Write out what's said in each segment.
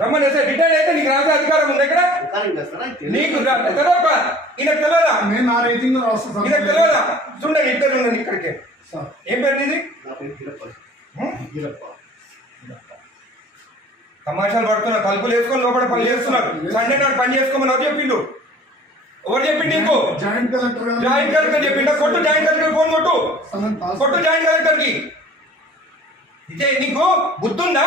రమ్మని SI retire అయితే నీకు రాసే అధికారం ఉంది ఇక్కడ నీకు తెలియదా ఈయనకు తెలియదా నేను నా రేటింగ్ రాస్తాను సార్. ఈయనకు తెలియదా చూడండి ఇద్దరు ఉండండి ఇక్కడికి. ఏం పేరు నీది. తమాషాలు పడుతున్నారు తలుపులు వేసుకొని లోపల పని చేస్తున్నారు. సండే నాడు పని చేసుకోమని ఎవరు చెప్పిండు? ఎవరు చెప్పిండు నీకు? జాయింట్ కలెక్టర్ జాయింట్ కలెక్టర్ చెప్పిండా? కొట్టు జాయింట్ కలెక్టర్ ఫోన్ కొట్టు. కొట్టు జాయింట్ కలెక్టర్కి. ఇదే నీకు బుద్ధుందా?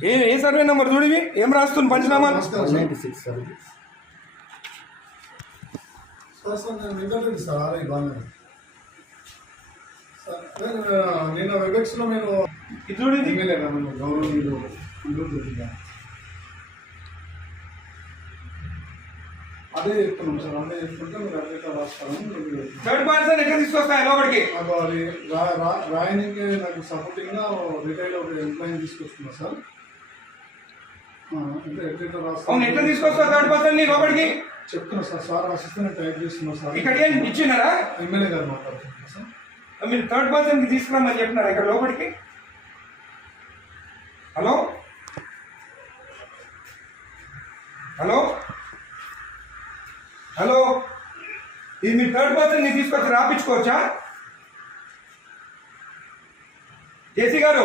ఏ ఏ సర్వే నెంబర్ చూడివి? ఏం రాస్తుంది పంచనామా? నమస్కారం సార్. సార్ సార్ నేను వెంకటరెడ్డి సార్ సార్ నేను నేను చూడు గౌరవనీయులు అదే చెప్తున్నాం సార్ అదే చెప్తుంటే మీరు అదే రాస్తారని థర్డ్ పర్సన్ ఎక్కడ తీసుకొస్తాయి లోపలికి? నాకు రా- రాయనికి నాకు సపోర్టింగ్ రిటైల్ ఒక ఎంప్లాయీ తీసుకొస్తున్నా సార్. అవును ఎట్లా థర్డ్ పర్సన్ని లోపలికి చెప్తున్నా సార్ సార్ టైప్ చేస్తున్నా సార్. ఇక్కడ ఏం ఇచ్చినారా? ఎమ్మెల్యే గారు మాట్లాడుతున్నా సార్. మీరు థర్డ్ పర్సన్కి తీసుకురామని చెప్పినారా ఇక్కడ లోపలికి? హలో? హలో? హలో? ఇది మీరు థర్డ్ పర్సన్ని తీసుకొచ్చి రాపించుకోవచ్చా? జేసీ గారు?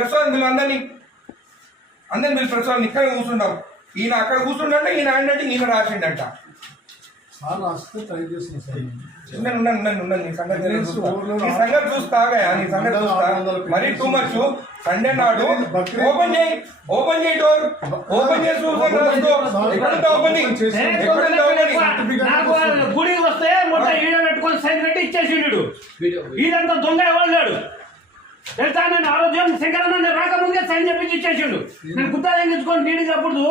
press వాళ్ళని పిలు అందరినీ అందరిని పిలు ప్రెస్ వాళ్ళని ఇక్కడ కూర్చుంటాం ఈయన అక్కడ కూర్చుంటే ఈయన అంటే ఈయన రాసిండంట. సార్ రాస్తే ట్రై నీ సంగతి నేను. నీ సంగతి చూస్తాగా నీ సంగతి చూస్తా. మరీ టూ మచ్ సండే నాడు ఓపెన్ చేయి ఓపెన్ చేయి డోర్ ఓపెన్ చేసి రాసుకో గుడికి వస్తే మొత్తం ఈడ పెట్టుకొని సైన్ పెట్టి ఇచ్చేసిండు. ఈడంతా దొంగ ఎవరు లేడు? తెలుసా నేను ఆరోగ్యం శంకరన్న నేను రాకముందే సైన్ చెప్పించి ఇచ్చేసిండు. నేను గుత్తా తెచ్చుకొని నీడికి అప్పుడు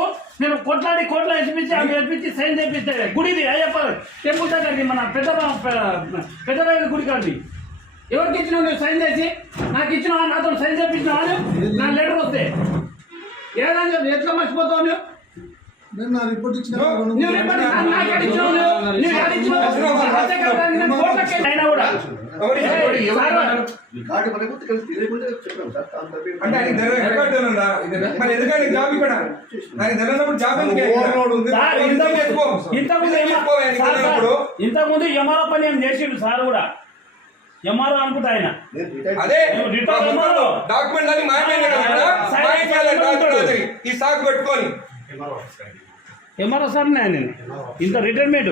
నేను కొట్లాడి కోట్ల ఎత్తిపించి ఆమె ఎత్తిపించి సైన్ చేపిస్తే గుడిది అయ్యప్ప టెంపుల్ దగ్గరికి మన పెద్ద పెద్దరాయల గుడి కాడి ఎవరికి ఇచ్చినావు నువ్వు సైన్ చేసి? నాకు ఇచ్చినావా? నాతో సైన్ చేపించినావా? నా లెటర్ వస్తే. ఏదని ఎట్లా మర్చిపోతావు నువ్వు? నేను నా రిపోర్ట్ ఇచ్చిన కదా, అయినా కూడా. అంటే ఆయన మరి ఎందుకంటే జాబ్ ఇక్కడ? నాకు జాబ్ ఇంతకుముందు ఇంతకుముందు ఎంఆర్ఓ పని ఏం చేసిండు సార్ కూడా? ఎంఆర్ఓ అనుకుంటా ఆయన. అదే. డాక్యుమెంట్ అని. ఈ సాకు పెట్టుకొని. ఎంఆర్ఓ సార్ నేను. ఇంత రిటైర్మెంట్